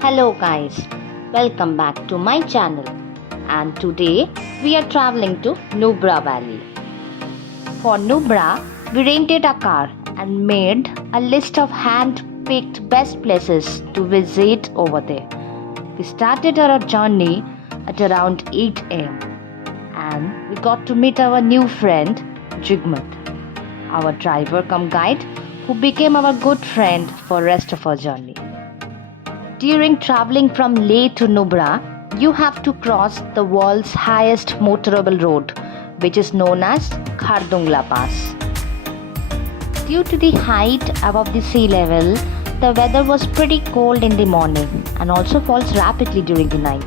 Hello guys, welcome back to my channel, and today we are traveling to Nubra Valley. For Nubra, we rented a car and made a list of hand-picked best places to visit over there. We started our journey at around 8 am and we got to meet our new friend Jigmat, our driver cum guide, who became our good friend for rest of our journey. During traveling from Leh to Nubra, you have to cross the world's highest motorable road, which is known as Khardung Pass. Due to the height above the sea level, the weather was pretty cold in the morning and also falls rapidly during the night.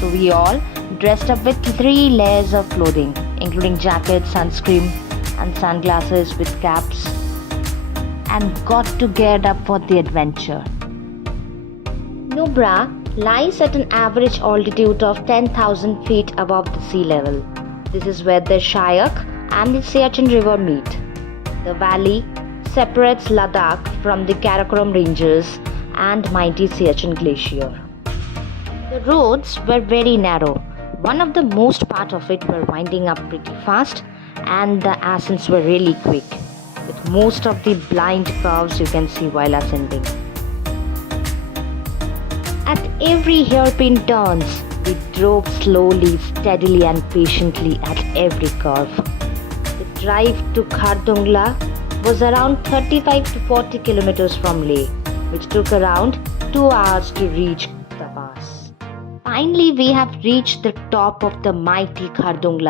So we all dressed up with 3 layers of clothing, including jackets, sunscreen and sunglasses with caps, and got to geared up for the adventure. Nubra lies at an average altitude of 10,000 feet above the sea level. This is where the Shyok and the Siachen River meet. The valley separates Ladakh from the Karakoram Ranges and mighty Siachen Glacier. The roads were very narrow. One of the most part of it were winding up pretty fast, and the ascents were really quick, with most of the blind curves you can see while ascending. At every hairpin turns, we drove slowly, steadily and patiently at every curve. The drive to Khardung was around 35 to 40 kilometers from Leh, which took around 2 hours to reach the pass. Finally, we have reached the top of the mighty Khardung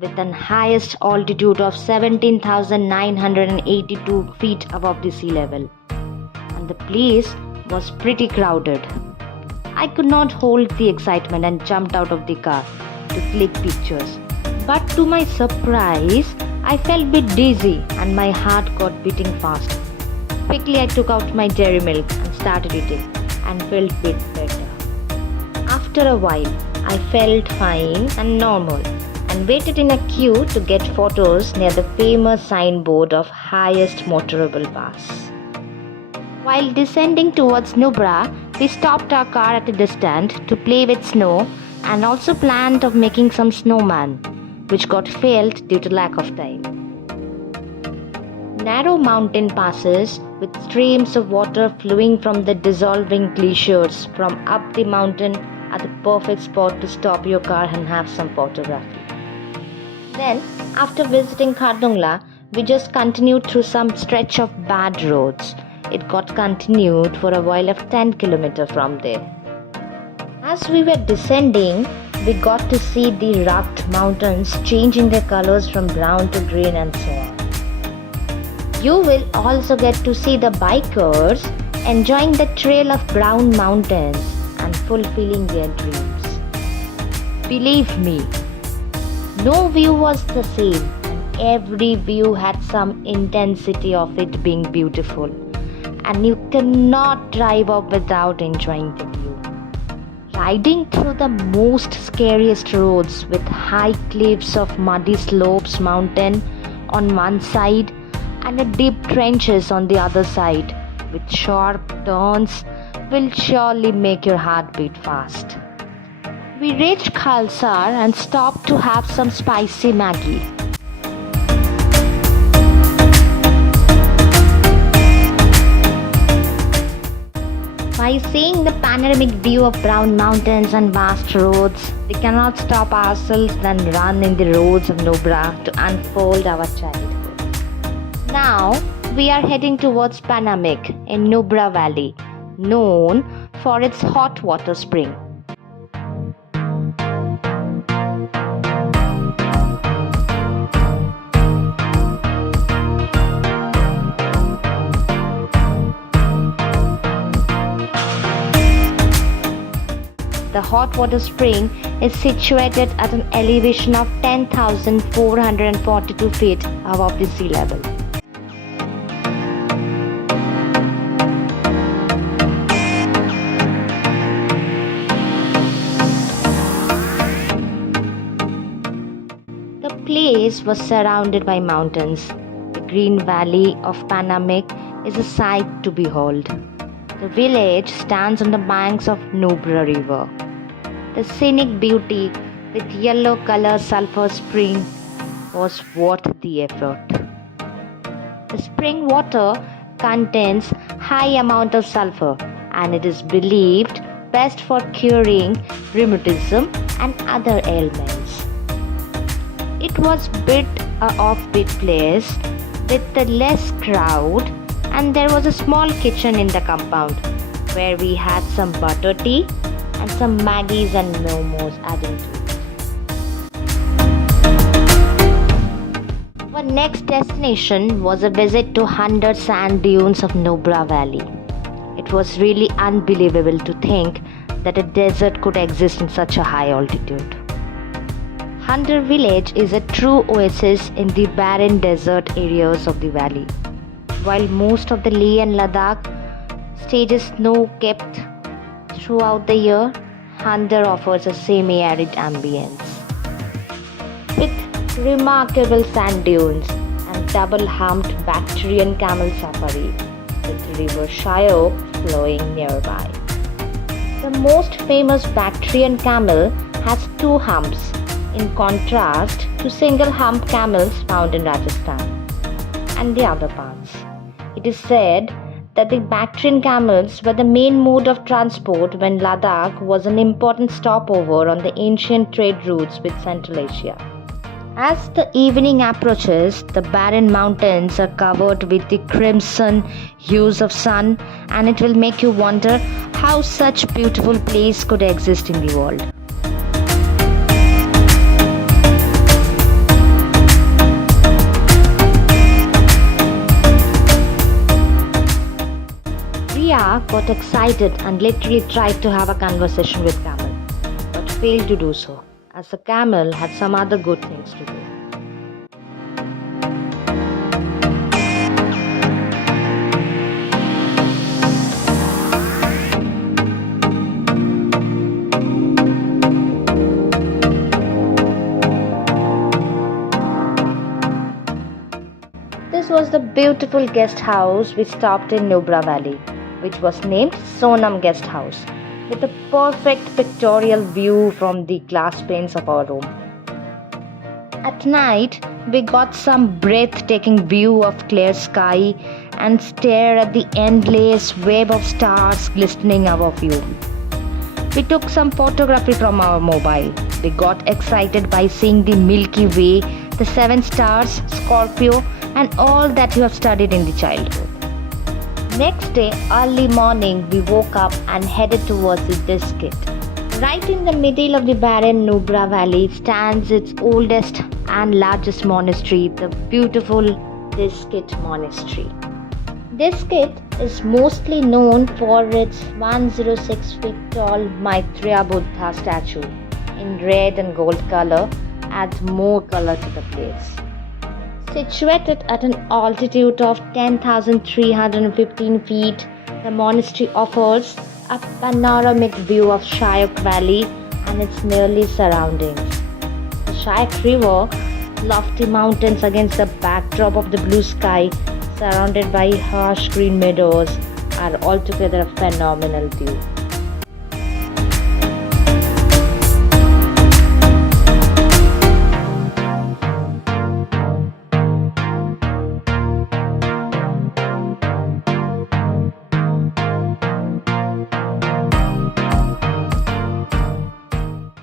with an highest altitude of 17,982 feet above the sea level. And the place was pretty crowded. I could not hold the excitement and jumped out of the car to click pictures. But to my surprise, I felt a bit dizzy and my heart got beating fast. Quickly I took out my dairy milk and started eating and felt a bit better. After a while, I felt fine and normal and waited in a queue to get photos near the famous signboard of highest Motorable pass. While descending towards Nubra, we stopped our car at a distance to play with snow and also planned of making some snowman, which got failed due to lack of time. Narrow mountain passes with streams of water flowing from the dissolving glaciers from up the mountain are the perfect spot to stop your car and have some photography. Then, after visiting Khardung, we just continued through some stretch of bad roads. It got continued for a while of 10 kilometers from there. As we were descending, we got to see the rugged mountains changing their colors from brown to green and so on. You will also get to see the bikers enjoying the trail of brown mountains and fulfilling their dreams. Believe me, no view was the same, and every view had some intensity of it being beautiful. And you cannot drive up without enjoying the view. Riding through the most scariest roads with high cliffs of muddy slopes mountain on one side and deep trenches on the other side with sharp turns will surely make your heart beat fast. We reached Khalsar and stopped to have some spicy Maggi. By seeing the panoramic view of brown mountains and vast roads, we cannot stop ourselves then run in the roads of Nubra to unfold our childhood. Now, we are heading towards Panamik in Nubra Valley, known for its hot water spring. The hot water spring is situated at an elevation of 10,442 feet above the sea level. The place was surrounded by mountains. The green valley of Panamik is a sight to behold. The village stands on the banks of Nubra River. The scenic beauty with yellow color sulfur spring was worth the effort. The spring water contains high amount of sulfur and it is believed best for curing rheumatism and other ailments. It was bit a offbeat place with a less crowd, and there was a small kitchen in the compound where we had some butter tea and some Maggies and momos adding to it. Our next destination was a visit to Hunder Sand Dunes of Nubra Valley. It was really unbelievable to think that a desert could exist in such a high altitude. Hunder village is a true oasis in the barren desert areas of the valley. While most of the Leh and Ladakh stages snow-capped throughout the year, Hunder offers a semi-arid ambience. With remarkable sand dunes and double humped Bactrian camel safari with the river Shyok flowing nearby. The most famous Bactrian camel has 2 humps, in contrast to single hump camels found in Rajasthan and the other parts. It is said that the Bactrian camels were the main mode of transport when Ladakh was an important stopover on the ancient trade routes with Central Asia. As the evening approaches, the barren mountains are covered with the crimson hues of sun, and it will make you wonder how such beautiful place could exist in the world. Ria got excited and literally tried to have a conversation with Camel, but failed to do so, as the camel had some other good things to do. This was the beautiful guest house we stopped in Nubra Valley, which was named Sonam Guest House, with a perfect pictorial view from the glass panes of our room. At night, we got some breathtaking view of clear sky and stare at the endless web of stars glistening our view. We took some photography from our mobile. We got excited by seeing the Milky Way, the 7 stars, Scorpio, and all that you have studied in the childhood. Next day, early morning, we woke up and headed towards the Diskit. Right in the middle of the barren Nubra Valley stands its oldest and largest monastery, the beautiful Diskit Monastery. Diskit is mostly known for its 106 feet tall Maitreya Buddha statue in red and gold color, adds more color to the place. Situated at an altitude of 10,315 feet, the monastery offers a panoramic view of Shyok Valley and its nearly surroundings. The Shyok River, lofty mountains against the backdrop of the blue sky, surrounded by harsh green meadows, are altogether a phenomenal view.